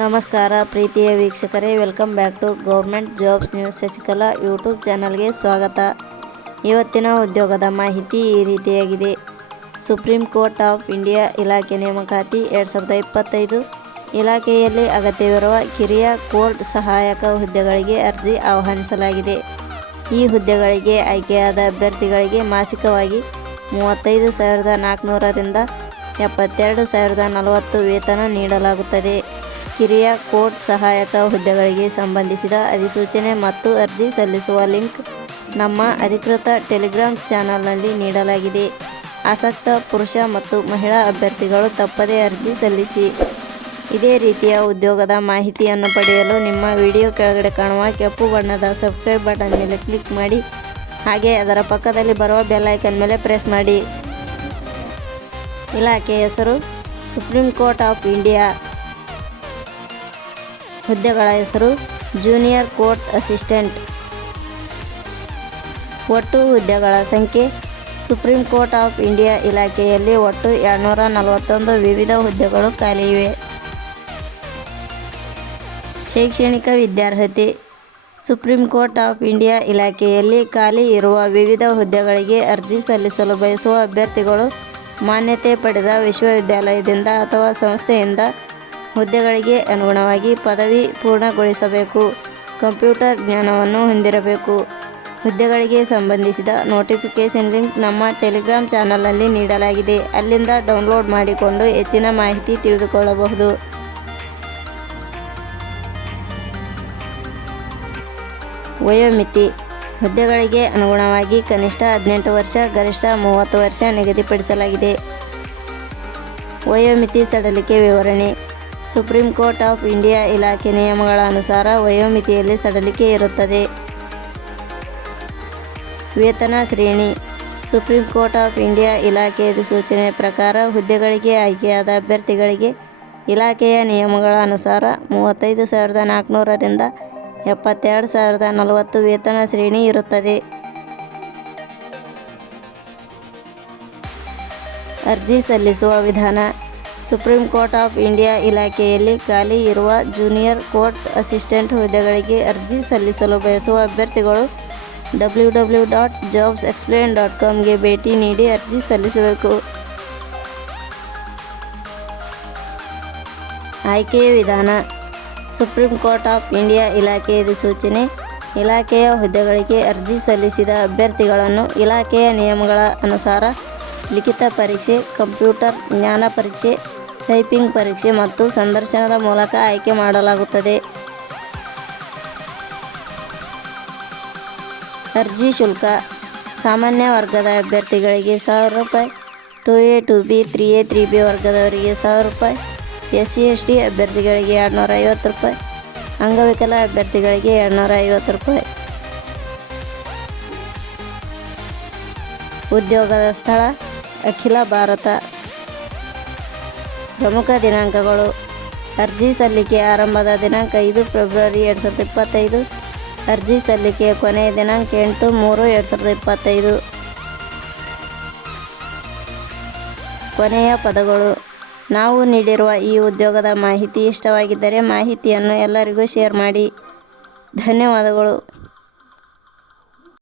ನಮಸ್ಕಾರ ಪ್ರೀತಿಯ ವೀಕ್ಷಕರೇ, welcome back to government jobs news Shashikala YouTube ಚಾನಲ್ಗೆ ಸ್ವಾಗತ. ಇವತ್ತಿನ ಉದ್ಯೋಗದ ಮಾಹಿತಿ ಈ ರೀತಿಯಾಗಿದೆ. ಸುಪ್ರೀಂ ಕೋರ್ಟ್ ಆಫ್ ಇಂಡಿಯಾ ಇಲಾಖೆ ನೇಮಕಾತಿ 2025 ಇಲಾಖೆಯಲ್ಲಿ ಅಗತ್ಯವಿರುವ ಕಿರಿಯ ಕೋರ್ಟ್ ಸಹಾಯಕ ಹುದ್ದೆಗಳಿಗೆ ಅರ್ಜಿ ಆಹ್ವಾನಿಸಲಾಗಿದೆ. ಈ ಹುದ್ದೆಗಳಿಗೆ ಆಯ್ಕೆಯಾದ ಅಭ್ಯರ್ಥಿಗಳಿಗೆ ಮಾಸಿಕವಾಗಿ 35,400 ರಿಂದ 72,040 ವೇತನ ನೀಡಲಾಗುತ್ತದೆ. ಕಿರಿಯ ಕೋರ್ಟ್ ಸಹಾಯಕ ಹುದ್ದೆಗಳಿಗೆ ಸಂಬಂಧಿಸಿದ ಅಧಿಸೂಚನೆ ಮತ್ತು ಅರ್ಜಿ ಸಲ್ಲಿಸುವ ಲಿಂಕ್ ನಮ್ಮ ಅಧಿಕೃತ ಟೆಲಿಗ್ರಾಮ್ ಚಾನಲ್ನಲ್ಲಿ ನೀಡಲಾಗಿದೆ. ಆಸಕ್ತ ಪುರುಷ ಮತ್ತು ಮಹಿಳಾ ಅಭ್ಯರ್ಥಿಗಳು ತಪ್ಪದೇ ಅರ್ಜಿ ಸಲ್ಲಿಸಿ. ಇದೇ ರೀತಿಯ ಉದ್ಯೋಗದ ಮಾಹಿತಿಯನ್ನು ಪಡೆಯಲು ನಿಮ್ಮ ವಿಡಿಯೋ ಕೆಳಗಡೆ ಕಾಣುವ ಕೆಂಪು ಬಣ್ಣದ ಸಬ್ಸ್ಕ್ರೈಬ್ ಬಟನ್ ಮೇಲೆ ಕ್ಲಿಕ್ ಮಾಡಿ, ಹಾಗೆ ಅದರ ಪಕ್ಕದಲ್ಲಿ ಬರುವ ಬೆಲ್ ಐಕನ್ ಮೇಲೆ ಪ್ರೆಸ್ ಮಾಡಿ. ಇಲಾಖೆ ಹೆಸರು ಸುಪ್ರೀಂ ಕೋರ್ಟ್ ಆಫ್ ಇಂಡಿಯಾ. ಹುದ್ದೆಗಳ ಹೆಸರು ಜೂನಿಯರ್ ಕೋರ್ಟ್ ಅಸಿಸ್ಟೆಂಟ್. ಒಟ್ಟು ಹುದ್ದೆಗಳ ಸಂಖ್ಯೆ ಸುಪ್ರೀಂ ಕೋರ್ಟ್ ಆಫ್ ಇಂಡಿಯಾ ಇಲಾಖೆಯಲ್ಲಿ ಒಟ್ಟು 241 ವಿವಿಧ ಹುದ್ದೆಗಳು ಖಾಲಿ ಇವೆ. ಶೈಕ್ಷಣಿಕ ವಿದ್ಯಾರ್ಹತೆ. ಸುಪ್ರೀಂ ಕೋರ್ಟ್ ಆಫ್ ಇಂಡಿಯಾ ಇಲಾಖೆಯಲ್ಲಿ ಖಾಲಿ ಇರುವ ವಿವಿಧ ಹುದ್ದೆಗಳಿಗೆ ಅರ್ಜಿ ಸಲ್ಲಿಸಲು ಬಯಸುವ ಅಭ್ಯರ್ಥಿಗಳು ಮಾನ್ಯತೆ ಪಡೆದ ವಿಶ್ವವಿದ್ಯಾಲಯದಿಂದ ಅಥವಾ ಸಂಸ್ಥೆಯಿಂದ ಹುದ್ದೆಗಳಿಗೆ ಅನುಗುಣವಾಗಿ ಪದವಿ ಪೂರ್ಣಗೊಳಿಸಬೇಕು. ಕಂಪ್ಯೂಟರ್ ಜ್ಞಾನವನ್ನು ಹೊಂದಿರಬೇಕು. ಹುದ್ದೆಗಳಿಗೆ ಸಂಬಂಧಿಸಿದ ನೋಟಿಫಿಕೇಷನ್ ಲಿಂಕ್ ನಮ್ಮ ಟೆಲಿಗ್ರಾಮ್ ಚಾನಲ್ನಲ್ಲಿ ನೀಡಲಾಗಿದೆ. ಅಲ್ಲಿಂದ ಡೌನ್ಲೋಡ್ ಮಾಡಿಕೊಂಡು ಹೆಚ್ಚಿನ ಮಾಹಿತಿ ತಿಳಿದುಕೊಳ್ಳಬಹುದು. ವಯೋಮಿತಿ. ಹುದ್ದೆಗಳಿಗೆ ಅನುಗುಣವಾಗಿ ಕನಿಷ್ಠ 18 ವರ್ಷ, ಗರಿಷ್ಠ 30 ವರ್ಷ ನಿಗದಿಪಡಿಸಲಾಗಿದೆ. ವಯೋಮಿತಿ ಸಡಿಲಿಕೆ ವಿವರಣೆ. ಸುಪ್ರೀಂ ಕೋರ್ಟ್ ಆಫ್ ಇಂಡಿಯಾ ಇಲಾಖೆ ನಿಯಮಗಳ ಅನುಸಾರ ವಯೋಮಿತಿಯಲ್ಲಿ ಸಡಿಲಿಕೆ ಇರುತ್ತದೆ. ವೇತನ ಶ್ರೇಣಿ. ಸುಪ್ರೀಂ ಕೋರ್ಟ್ ಆಫ್ ಇಂಡಿಯಾ ಇಲಾಖೆ ಅಧಿಸೂಚನೆ ಪ್ರಕಾರ ಹುದ್ದೆಗಳಿಗೆ ಆಯ್ಕೆಯಾದ ಅಭ್ಯರ್ಥಿಗಳಿಗೆ ಇಲಾಖೆಯ ನಿಯಮಗಳ ಅನುಸಾರ 35,400 ರಿಂದ 72,040 ವೇತನ ಶ್ರೇಣಿ ಇರುತ್ತದೆ. ಅರ್ಜಿ ಸಲ್ಲಿಸುವ ವಿಧಾನ. ಸುಪ್ರೀಂ ಕೋರ್ಟ್ ಆಫ್ ಇಂಡಿಯಾ ಇಲಾಖೆಯಲ್ಲಿ ಖಾಲಿ ಇರುವ ಜೂನಿಯರ್ ಕೋರ್ಟ್ ಅಸಿಸ್ಟೆಂಟ್ ಹುದ್ದೆಗಳಿಗೆ ಅರ್ಜಿ ಸಲ್ಲಿಸಲು ಬಯಸುವ ಅಭ್ಯರ್ಥಿಗಳು www.jobsexplain.com ಗೆ ಭೇಟಿ ನೀಡಿ ಅರ್ಜಿ ಸಲ್ಲಿಸಬೇಕು. ಆಯ್ಕೆಯ ವಿಧಾನ. ಸುಪ್ರೀಂ ಕೋರ್ಟ್ ಆಫ್ ಇಂಡಿಯಾ ಇಲಾಖೆ ಅಧಿಸೂಚನೆ. ಇಲಾಖೆಯ ಹುದ್ದೆಗಳಿಗೆ ಅರ್ಜಿ ಸಲ್ಲಿಸಿದ ಅಭ್ಯರ್ಥಿಗಳನ್ನು ಇಲಾಖೆಯ ನಿಯಮಗಳ ಅನುಸಾರ ಲಿಖಿತ ಪರೀಕ್ಷೆ, ಕಂಪ್ಯೂಟರ್ ಜ್ಞಾನ ಪರೀಕ್ಷೆ, ಟೈಪಿಂಗ್ ಪರೀಕ್ಷೆ ಮತ್ತು ಸಂದರ್ಶನದ ಮೂಲಕ ಆಯ್ಕೆ ಮಾಡಲಾಗುತ್ತದೆ. ಅರ್ಜಿ ಶುಲ್ಕ. ಸಾಮಾನ್ಯ ವರ್ಗದ ಅಭ್ಯರ್ಥಿಗಳಿಗೆ 1,000 ರೂಪಾಯಿ, 2A 2B 3A 3B ವರ್ಗದವರಿಗೆ 1,000 ರೂಪಾಯಿ, SC/ST ಅಭ್ಯರ್ಥಿಗಳಿಗೆ 250 ರೂಪಾಯಿ, ಅಂಗವಿಕಲ ಅಭ್ಯರ್ಥಿಗಳಿಗೆ 250 ರೂಪಾಯಿ. ಉದ್ಯೋಗದ ಸ್ಥಳ ಅಖಿಲ ಭಾರತ. ಪ್ರಮುಖ ದಿನಾಂಕಗಳು. ಅರ್ಜಿ ಸಲ್ಲಿಕೆ ಆರಂಭದ ದಿನಾಂಕ 5 ಫೆಬ್ರವರಿ 2025. ಅರ್ಜಿ ಸಲ್ಲಿಕೆಯ ಕೊನೆಯ ದಿನಾಂಕ 8/3/2025. ಕೊನೆಯ ಪದಗಳು. ನಾವು ನೀಡಿರುವ ಈ ಉದ್ಯೋಗದ ಮಾಹಿತಿ ಇಷ್ಟವಾಗಿದ್ದರೆ ಮಾಹಿತಿಯನ್ನು ಎಲ್ಲರಿಗೂ ಶೇರ್ ಮಾಡಿ. ಧನ್ಯವಾದಗಳು.